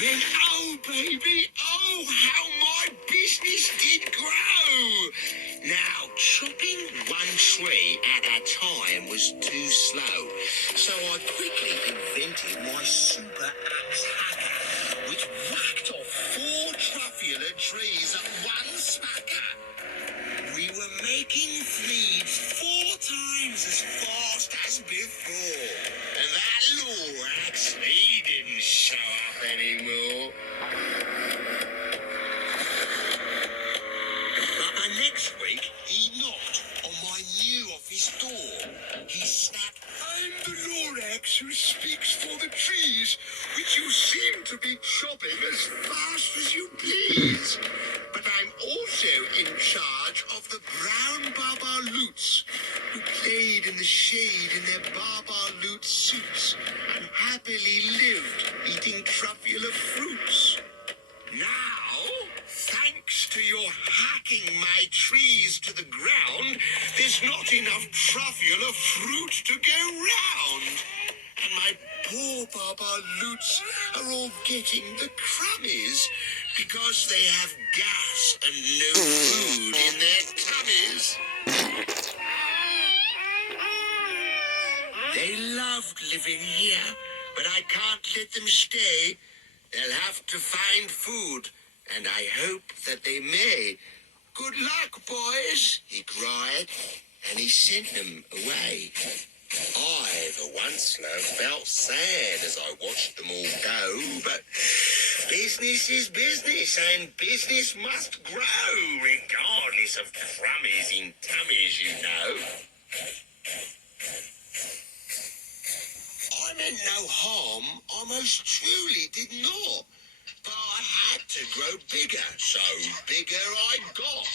Then, oh baby, oh how my business did grow. Now, chopping one tree at a time was too slow, so I quickly invented my super axe hacker, which whacked off 4 Truffula trees at one smacker. We were making Thneeds 4 times as fast as before, and that Lorax, he didn't show up anymore. But the next week, he knocked on my new office door. He snapped, "I'm the Lorax who speaks for the trees, which you seem to be chopping as fast as you please. But I'm also in charge of the brown Babaloots, who played in the shade in their Babaloot suits and happily lived eating Truffula fruits. Now, thanks to your hacking my trees to the ground, there's not enough Truffula fruit to go round. And my poor Babaloots are all getting the crummies because they have gas and no food in their tummies." They loved living here, but I can't let them stay. They'll have to find food, and I hope that they may. "Good luck, boys," he cried, and he sent them away. I, the Once-ler, felt sad as I watched them all go, but business is business, and business must grow, regardless of crummies in tummies, you know. I meant no harm, I most truly did not. But I had to grow bigger, so bigger I got.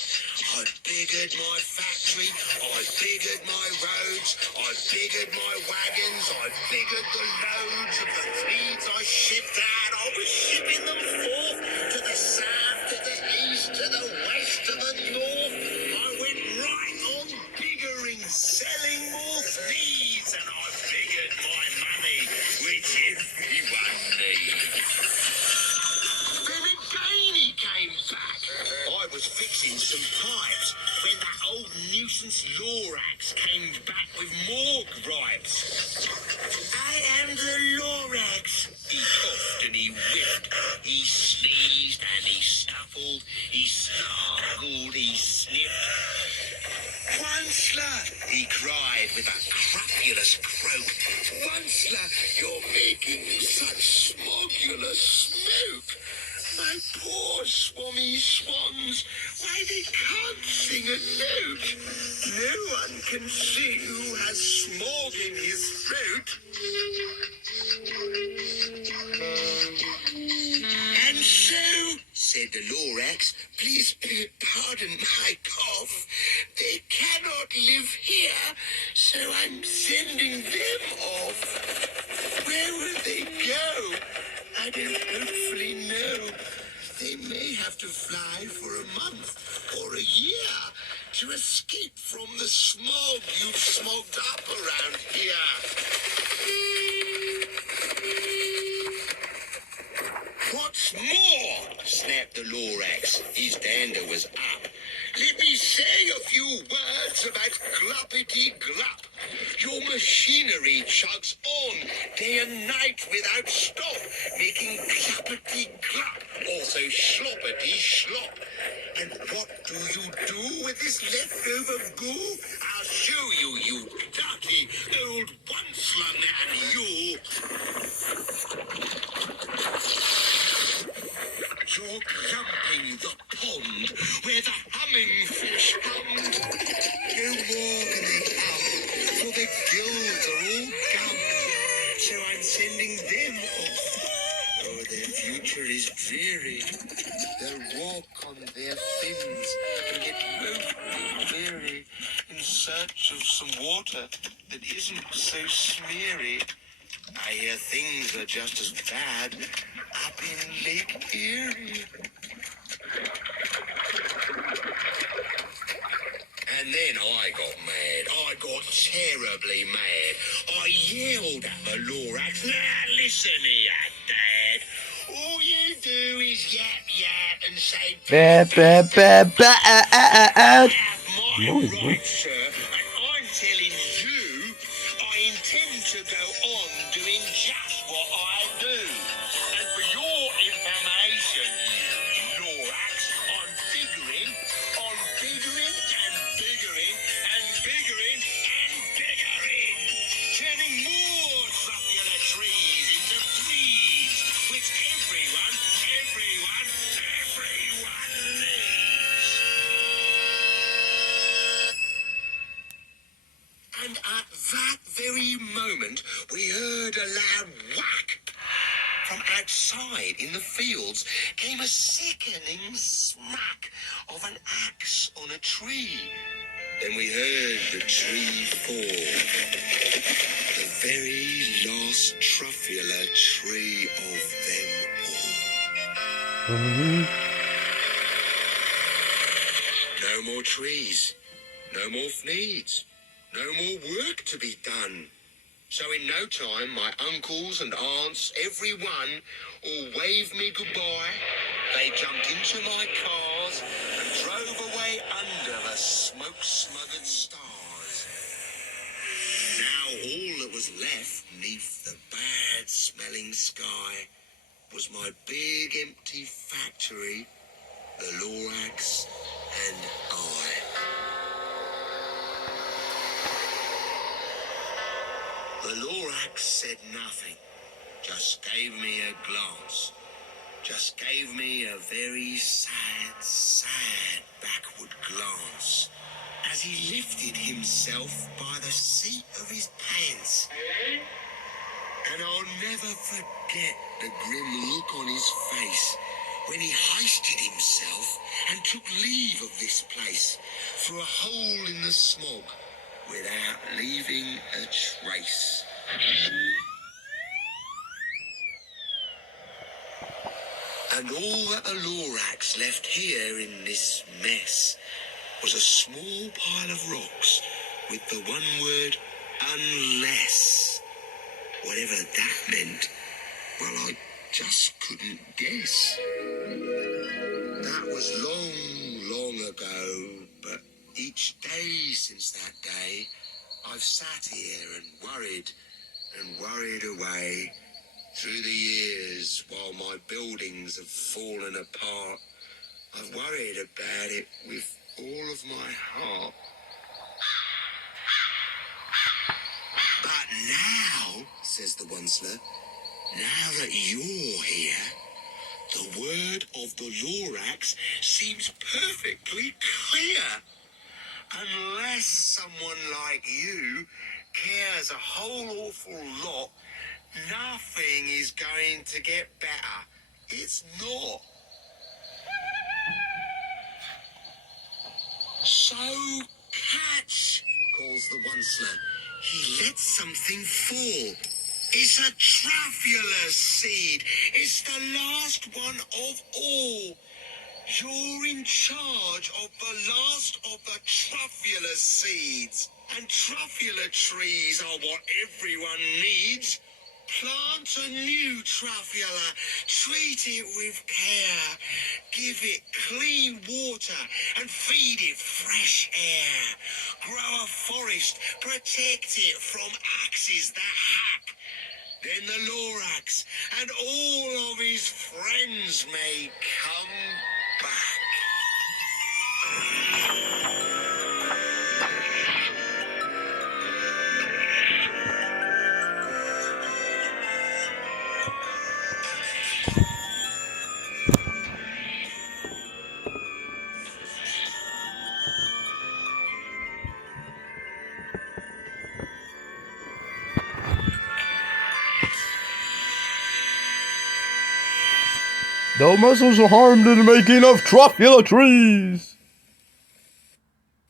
I biggered my factory, I biggered my roads, I biggered my wagons, I biggered the loads of the Thneeds I shipped out. I was shipping them forth to the south, to the east, to the west, to the north. I went right on biggering, selling more Thneeds, and I biggered my money, which everyone needs. Then again he came back. I was fixing some pipes when that old nuisance Lorax came back with more gripes. "I am the Lorax," he coughed and he whiffed. He sneezed and he snuffled. He snargled, he sniffed. "Once-ler," he cried with a crapulous croak. "Once-ler, you're making such smogulous smoke. My poor swammy swans, why they can't sing a note. No one can sing who has smog in his throat." "And so," said the Lorax, "please pardon my cough, they cannot live here, so I'm sending them off. Where will they go? I don't hopefully know. They may have to fly for a month or a year to escape from the smog you've smogged up around here." "What's more," snapped the Lorax, his dander was up, "let me say a few words about Gluppity-Glup. Your machinery chugs on day and night without stop, making Gluppity-Glup, also Sloppity-Slop. And what do you do with this leftover goo? I'll show you, you dirty old Once-ler man, you. You're clumping the pond where the humming fish hummed. No more can they hum, for the gills are all gummed. So I'm sending them off. Oh, their future is dreary. They'll walk on their fins and get woefully weary in search of some water that isn't so smeary. I hear things are just as bad up in Lake Erie." And then I got mad. I got terribly mad. I yelled at the Lorax, "Now listen here, Dad. All you trees yap yap and say, Ba, ba, ba, ba, have my right, sir, and I'm telling you, I intend to go on doing just what I do. And for your information, you Lorax, I'm biggering and biggering and biggering and biggering, turning more Truffula trees into Thneeds, which everyone needs. And at that very moment, we heard a loud whack. From outside in the fields came a sickening smack of an axe on a tree. Then we heard the tree fall. The very last Truffula tree of them all. No more trees. No more Thneeds. No more work to be done. So in no time, my uncles and aunts, everyone, all waved me goodbye. They jumped into my cars and drove away under the smoke-smothered stars. Now all that was left neath the bad-smelling sky was my big empty factory, the Lorax, and I. The Lorax said nothing, just gave me a glance, just gave me a very sad backward glance as he lifted himself by the seat of his pants. And I'll never forget the grim look on his face when he hoisted himself and took leave of this place through a hole in the smog without leaving a trace. And all that the Lorax left here in this mess was a small pile of rocks with the one word, unless. Whatever that meant, well, I just couldn't guess. That was long ago, but each day since that day, I've sat here and worried away through the years while my buildings have fallen apart. I've worried about it with all of my heart. But now, says the Once-ler, now that you're here, the word of the Lorax seems perfectly clear. Unless someone like you cares a whole awful lot, nothing is going to get better. It's not. So catch, calls the Once-ler. He lets something fall. It's a Truffula seed. It's the last one of all. You're in charge of the last of the Truffula seeds. And Truffula trees are what everyone needs. Plant a new Truffula, treat it with care, give it clean water and feed it fresh air. Grow a forest, protect it from axes that hack. Then the Lorax and all of his friends may come back. No muscles are harmed in the making of Truffula Trees.